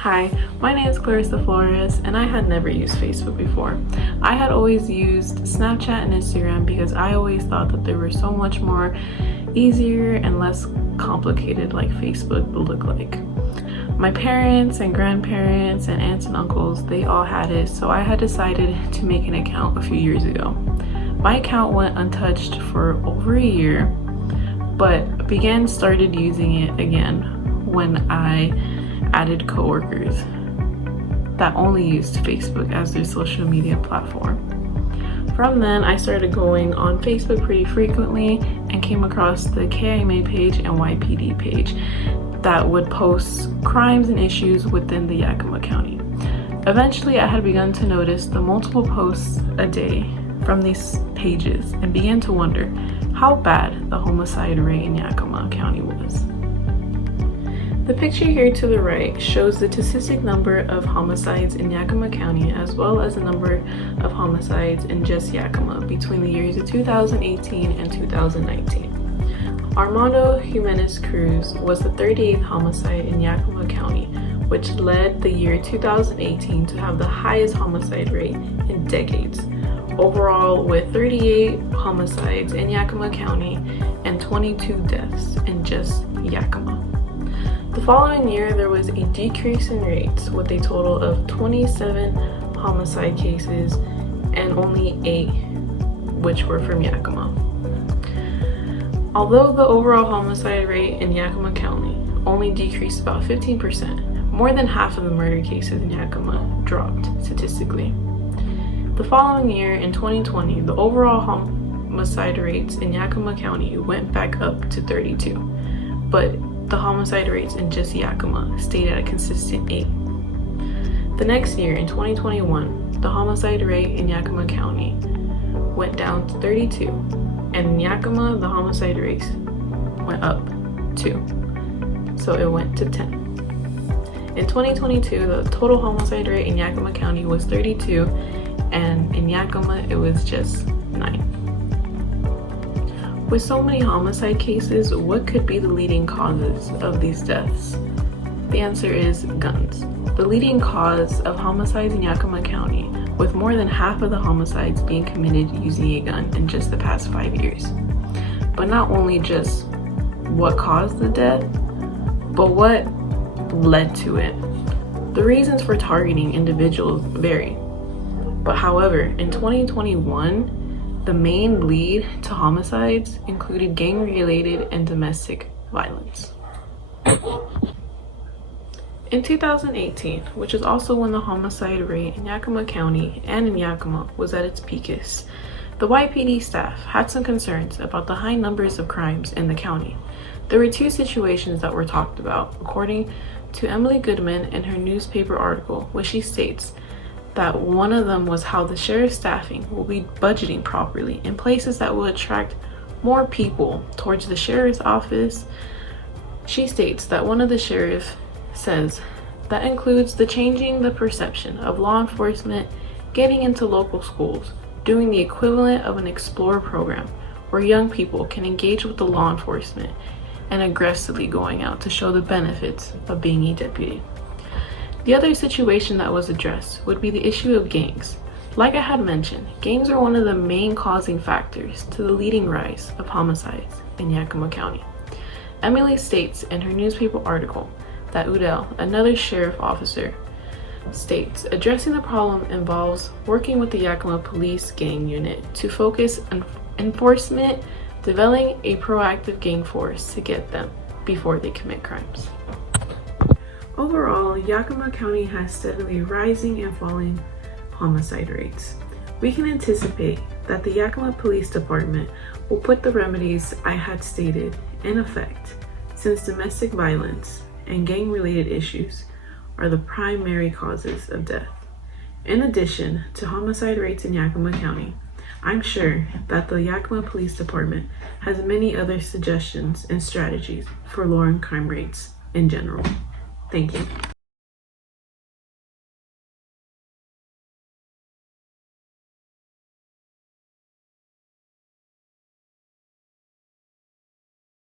Hi, my name is Clarissa Flores and I had never used Facebook before. I had always used Snapchat and Instagram because I always thought that they were so much more easier and less complicated like Facebook would look like. My parents and grandparents and aunts and uncles, they all had it, so I had decided to make an account a few years ago. My account went untouched for over a year, but started using it again when I added coworkers that only used Facebook as their social media platform. From then, I started going on Facebook pretty frequently and came across the KIMA page and YPD page that would post crimes and issues within the Yakima County. Eventually, I had begun to notice the multiple posts a day from these pages and began to wonder how bad the homicide rate in Yakima County was. The picture here to the right shows the statistic number of homicides in Yakima County as well as the number of homicides in just Yakima between the years of 2018 and 2019. Armando Jimenez Cruz was the 38th homicide in Yakima County, which led the year 2018 to have the highest homicide rate in decades. Overall, with 38 homicides in Yakima County and 22 deaths in just Yakima. The following year, there was a decrease in rates with a total of 27 homicide cases and only 8 which were from Yakima. Although the overall homicide rate in Yakima County only decreased about 15%, more than half of the murder cases in Yakima dropped statistically. The following year, in 2020, the overall homicide rates in Yakima County went back up to 32, but the homicide rates in just Yakima stayed at a consistent 8. The next year, in 2021, the homicide rate in Yakima County went down to 32, and in Yakima, the homicide rate went up 2, so it went to 10. In 2022, the total homicide rate in Yakima County was 32, and in Yakima, it was just 9. With so many homicide cases, what could be the leading causes of these deaths? The answer is guns. The leading cause of homicides in Yakima County, with more than half of the homicides being committed using a gun in just the past 5 years. But not only just what caused the death, but what led to it. The reasons for targeting individuals vary. But however, in 2021, the main lead to homicides included gang-related and domestic violence. In 2018, which is also when the homicide rate in Yakima County and in Yakima was at its peakest, the YPD staff had some concerns about the high numbers of crimes in the county. There were 2 situations that were talked about, according to Emily Goodman in her newspaper article, where she states that one of them was how the sheriff's staffing will be budgeting properly in places that will attract more people towards the sheriff's office. She states that one of the sheriff says that includes the changing the perception of law enforcement, getting into local schools, doing the equivalent of an Explorer program where young people can engage with the law enforcement and aggressively going out to show the benefits of being a deputy. The other situation that was addressed would be the issue of gangs. Like I had mentioned, gangs are one of the main causing factors to the leading rise of homicides in Yakima County. Emily states in her newspaper article that Udell, another sheriff officer, states addressing the problem involves working with the Yakima Police Gang Unit to focus on enforcement, developing a proactive gang force to get them before they commit crimes. Overall, Yakima County has steadily rising and falling homicide rates. We can anticipate that the Yakima Police Department will put the remedies I had stated in effect, since domestic violence and gang-related issues are the primary causes of death. In addition to homicide rates in Yakima County, I'm sure that the Yakima Police Department has many other suggestions and strategies for lowering crime rates in general. Thank you.